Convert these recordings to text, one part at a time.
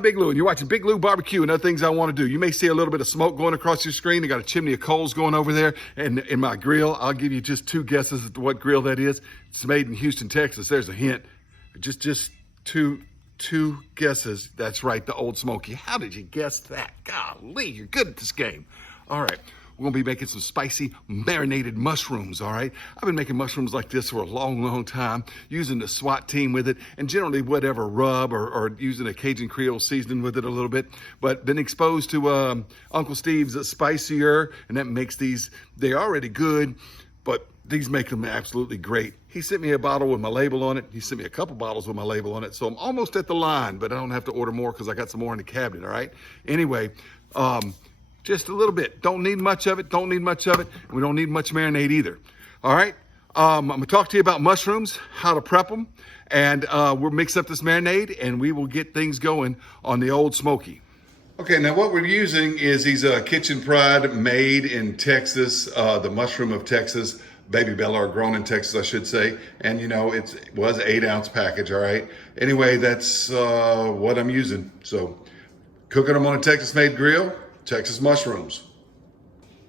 I'm Big Lou, and you're watching Big Lou Barbecue and other things I want to do. You may see a little bit of smoke going across your screen. I got a chimney of coals going over there. And in my grill, I'll give you just 2 guesses as to what grill that is. It's made in Houston, Texas. There's a hint. Just two guesses. That's right, the Old Smoky. How did you guess that? Golly, you're good at this game. All right. We're gonna be making some spicy marinated mushrooms, all right? I've been making mushrooms like this for a long time, using the SWAT team with it, and generally whatever rub or using a Cajun Creole seasoning with it a little bit, but been exposed to Uncle Steve's SpicyR, and that makes these, they're already good, but these make them absolutely great. He sent me a bottle with my label on it. He sent me a couple bottles with my label on it, so I'm almost at the line, but I don't have to order more because I got some more in the cabinet, all right? Anyway, just a little bit. Don't need much of it. Don't need much of it. And we don't need much marinade either. All right. I'm going to talk to you about mushrooms, how to prep them, and we'll mix up this marinade, and we will get things going on the Old Smoky. Okay, now what we're using is these Kitchen Pride made in Texas, the mushroom of Texas, Baby Bella, or grown in Texas, I should say. And you know, it was an 8-ounce package, all right? Anyway, that's what I'm using. So cooking them on a Texas-made grill. Texas mushrooms.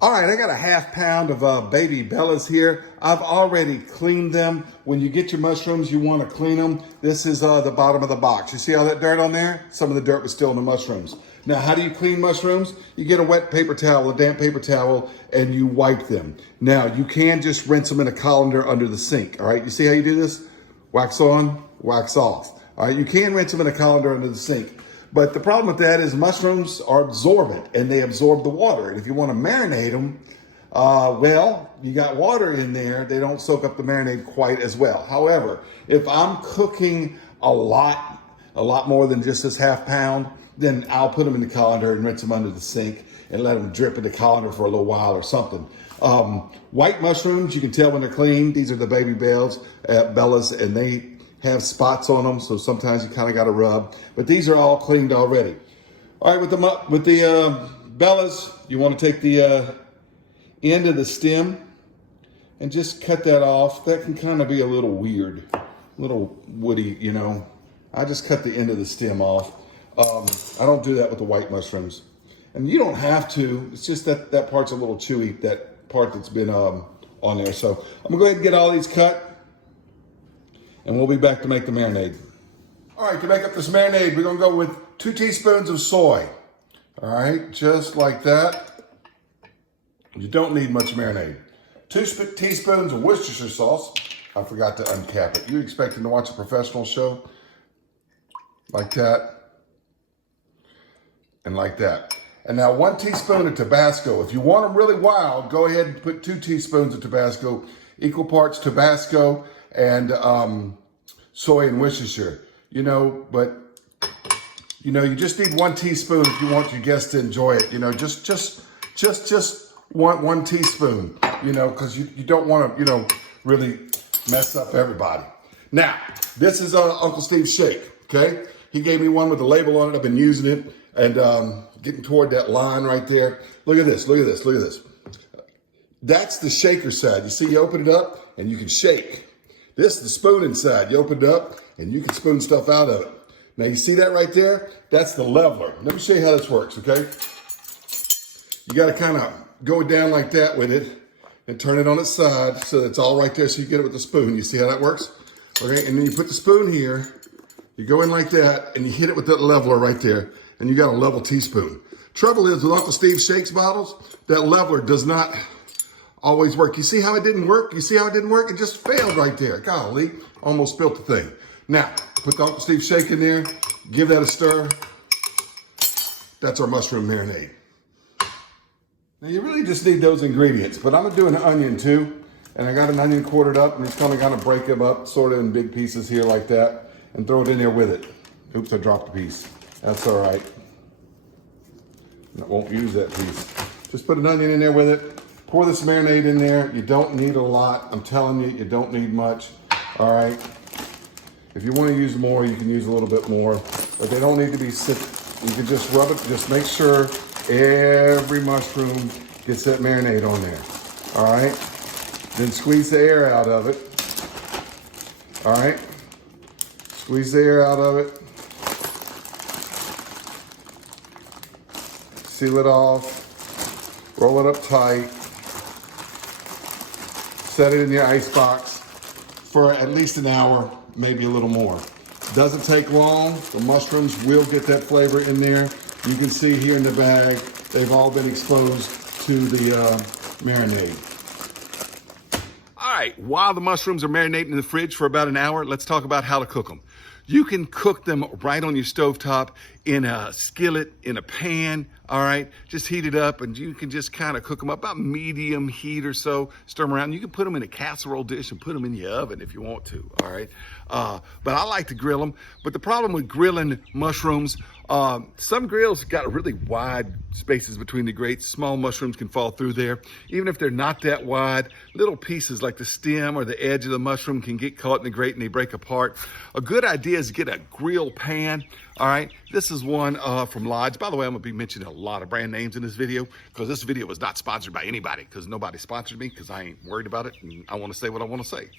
All right, I got a ½ pound of Baby Bellas here. I've already cleaned them. When you get your mushrooms, you want to clean them. This is the bottom of the box. You see all that dirt on there? Some of the dirt was still in the mushrooms. Now, how do you clean mushrooms? You get a wet paper towel, a damp paper towel, and you wipe them. Now, you can just rinse them in a colander under the sink. All right, you see how you do this? Wax on, wax off. All right, you can rinse them in a colander under the sink. But the problem with that is mushrooms are absorbent and they absorb the water. And if you want to marinate them, well, you got water in there. They don't soak up the marinade quite as well. However, if I'm cooking a lot more than just this ½ pound, then I'll put them in the colander and rinse them under the sink and let them drip in the colander for a little while or something. White mushrooms, you can tell when they're clean. These are the Baby Bellas, and they have spots on them, so sometimes you kind of got to rub, but these are all cleaned already. All right, with the Bellas, you want to take the end of the stem and just cut that off. That can kind of be a little weird, a little woody, you know. I just cut the end of the stem off. I don't do that with the white mushrooms, and you don't have to. It's just that part's a little chewy, that part that's been on there. So I'm gonna go ahead and get all these cut, and we'll be back to make the marinade. All right, to make up this marinade, we're gonna go with 2 teaspoons of soy. All right, just like that. You don't need much marinade. 2 teaspoons of Worcestershire sauce. I forgot to uncap it. You expecting to watch a professional show? Like that, and like that. And now 1 teaspoon of Tabasco. If you want them really wild, go ahead and put 2 teaspoons of Tabasco, equal parts Tabasco and soy and Worcestershire, you know, but you know, you just need 1 teaspoon if you want your guests to enjoy it, you know, just one teaspoon, you know, because you don't want to, you know, really mess up everybody. Now, this is Uncle Steve's shake, okay? He gave me one with the label on it. I've been using it and getting toward that line right there. Look at this, look at this, look at this. That's the shaker side. You see, you open it up and you can shake. This is the spooning side. You open it up and you can spoon stuff out of it. Now you see that right there? That's the leveler. Let me show you how this works, okay? You gotta kind of go down like that with it and turn it on its side so it's all right there so you get it with the spoon. You see how that works? Okay, and then you put the spoon here, you go in like that and you hit it with that leveler right there and you got a level teaspoon. Trouble is with Uncle Steve Shakes bottles, that leveler does not always work. You see how it didn't work? You see how it didn't work? It just failed right there. Golly, almost spilt the thing. Now, put the Uncle Steve shake in there, give that a stir. That's our mushroom marinade. Now you really just need those ingredients, but I'm gonna do an onion too. And I got an onion quartered up and just kind of gonna break them up sort of in big pieces here like that and throw it in there with it. Oops, I dropped a piece. That's all right. I won't use that piece. Just put an onion in there with it. Pour this marinade in there. You don't need a lot. I'm telling you, you don't need much. All right. If you want to use more, you can use a little bit more, but they don't need to be sick. You can just rub it. Just make sure every mushroom gets that marinade on there. All right. Then squeeze the air out of it. All right. Squeeze the air out of it. seal it off, roll it up tight, set it in your ice box for at least an hour, maybe a little more. Doesn't take long. The mushrooms will get that flavor in there. You can see here in the bag, they've all been exposed to the marinade. All right, while the mushrooms are marinating in the fridge for about an hour, let's talk about how to cook them. You can cook them right on your stovetop in a skillet, in a pan, all right? Just heat it up and you can just kind of cook them up about medium heat or so, stir them around. You can put them in a casserole dish and put them in your oven if you want to, all right? But I like to grill them. But the problem with grilling mushrooms, some grills got really wide spaces between the grates. Small mushrooms can fall through there. Even if they're not that wide, little pieces like the stem or the edge of the mushroom can get caught in the grate and they break apart. A good idea is to get a grill pan. All right, this is one from Lodge. By the way, I'm gonna be mentioning a lot of brand names in this video because this video was not sponsored by anybody because nobody sponsored me because I ain't worried about it and I wanna say what I wanna say.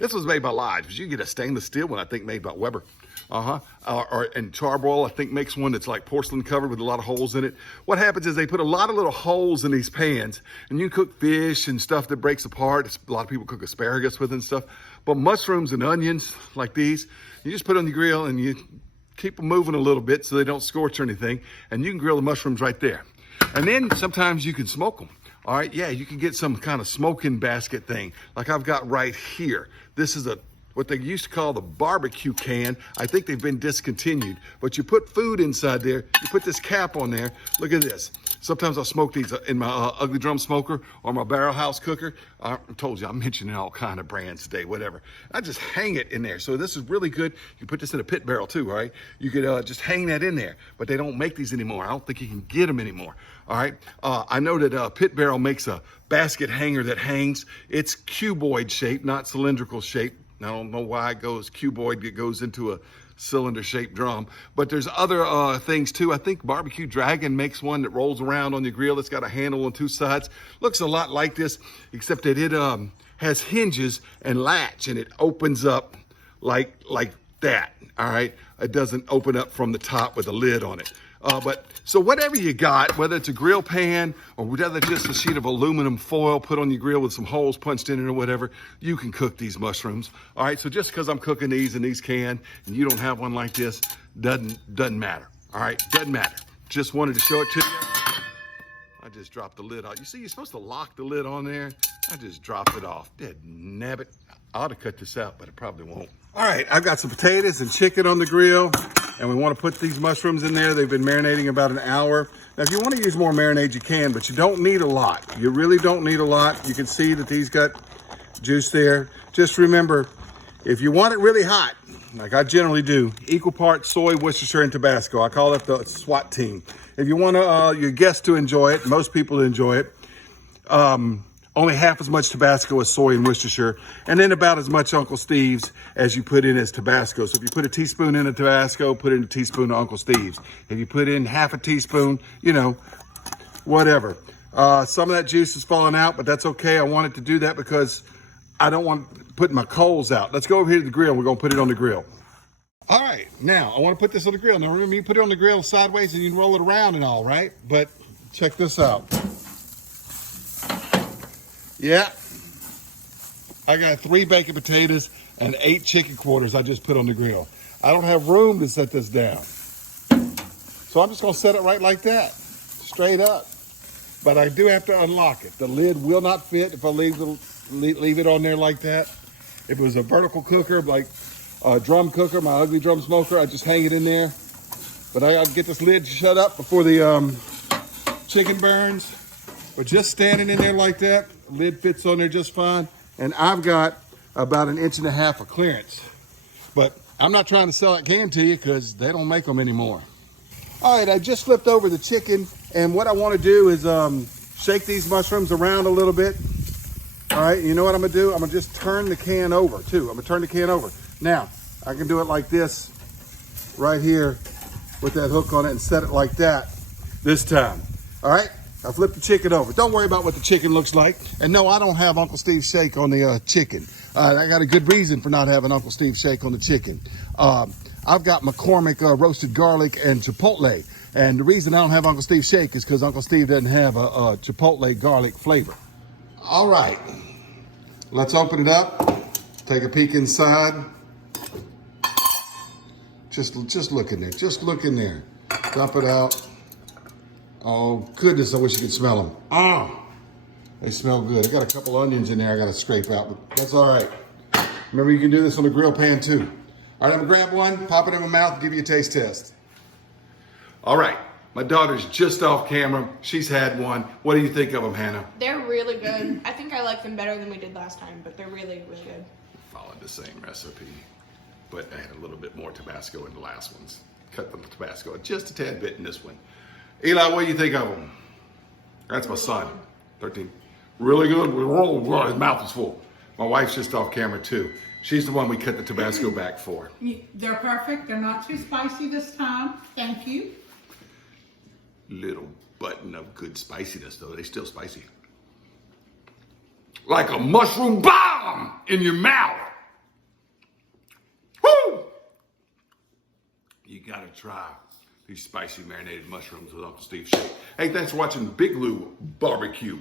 This was made by Lodge, but you can get a stainless steel one, I think made by Weber. And Charbroil, I think, makes one that's like porcelain covered with a lot of holes in it. What happens is they put a lot of little holes in these pans and you cook fish and stuff that breaks apart. A lot of people cook asparagus with it and stuff. But mushrooms and onions like these, you just put on the grill and you keep them moving a little bit so they don't scorch or anything. And you can grill the mushrooms right there. And then sometimes you can smoke them. All right, yeah, you can get some kind of smoking basket thing like I've got right here. This is what they used to call the barbecue can. I think they've been discontinued, but you put food inside there, you put this cap on there. Look at this. Sometimes I'll smoke these in my ugly drum smoker or my barrel house cooker. I told you I'm mentioning all kind of brands today, whatever. I just hang it in there. So this is really good. You put this in a pit barrel too, all right? You could just hang that in there, but they don't make these anymore. I don't think you can get them anymore, all right? I know that Pit Barrel makes a basket hanger that hangs. It's cuboid shape, not cylindrical shape. I don't know why it goes cuboid, it goes into a cylinder-shaped drum. But there's other things too. I think Barbecue Dragon makes one that rolls around on your grill. It's got a handle on two sides. Looks a lot like this, except that it has hinges and latch, and it opens up like that, all right? It doesn't open up from the top with a lid on it. So whatever you got, whether it's a grill pan or whether it's just a sheet of aluminum foil put on your grill with some holes punched in it or whatever, you can cook these mushrooms. All right, so just because I'm cooking these in these can and you don't have one like this, doesn't matter. All right, doesn't matter. Just wanted to show it to you. I just dropped the lid off. You see, you're supposed to lock the lid on there. I just dropped it off. Dead nabbit. I ought to cut this out, but it probably won't. All right, I've got some potatoes and chicken on the grill, and we want to put these mushrooms in there. They've been marinating about an hour. Now, if you want to use more marinade, you can, but you don't need a lot. You really don't need a lot. You can see that these got juice there. Just remember, if you want it really hot, like I generally do, equal parts soy, Worcestershire, and Tabasco. I call it the SWAT team. If you want your guests to enjoy it, most people enjoy it, only half as much Tabasco as soy and Worcestershire, and then about as much Uncle Steve's as you put in as Tabasco. So if you put a teaspoon in of Tabasco, put in a teaspoon of Uncle Steve's. If you put in half a teaspoon, you know, whatever. Some of that juice is falling out, but that's okay. I wanted to do that because I don't want putting my coals out. Let's go over here to the grill. We're gonna put it on the grill. All right, now I want to put this on the grill. Now remember, you put it on the grill sideways and you can roll it around and all, right? But check this out. Yeah, I got 3 baked potatoes and 8 chicken quarters I just put on the grill. I don't have room to set this down. So I'm just gonna set it right like that, straight up. But I do have to unlock it. The lid will not fit if I leave it on there like that. If it was a vertical cooker, like a drum cooker, my ugly drum smoker, I just hang it in there. But I gotta get this lid shut up before the chicken burns. But just standing in there like that, lid fits on there just fine. And I've got about 1.5 inches of clearance. But I'm not trying to sell that can to you because they don't make them anymore. All right, I just flipped over the chicken, and what I want to do is shake these mushrooms around a little bit. All right, you know what I'm gonna do? I'm gonna just turn the can over too. I'm gonna turn the can over. Now, I can do it like this right here with that hook on it and set it like that this time. All right? I flipped the chicken over. Don't worry about what the chicken looks like. And no, I don't have Uncle Steve's shake on the chicken. I got a good reason for not having Uncle Steve's shake on the chicken. I've got McCormick roasted garlic and chipotle. And the reason I don't have Uncle Steve shake is because Uncle Steve doesn't have a chipotle garlic flavor. All right, let's open it up. Take a peek inside. Just look in there, just look in there. Dump it out. Oh goodness, I wish you could smell them. Oh, they smell good. I got a couple onions in there I gotta scrape out, but that's all right. Remember, you can do this on a grill pan too. All right, I'm gonna grab one, pop it in my mouth, and give you a taste test. All right, my daughter's just off camera. She's had one. What do you think of them, Hannah? They're really good. I think I like them better than we did last time, but they're really, really good. Followed the same recipe, but I had a little bit more Tabasco in the last ones. Cut the Tabasco just a tad bit in this one. Eli, what do you think of them? That's my son, 13. Really good. His mouth is full. My wife's just off camera too. She's the one we cut the Tabasco back for. They're perfect. They're not too spicy this time. Thank you. Little button of good spiciness though. They're still spicy. Like a mushroom bomb in your mouth. Woo! You gotta try these spicy marinated mushrooms with Uncle Steve Shake. Hey, thanks for watching Big Lou Barbecue.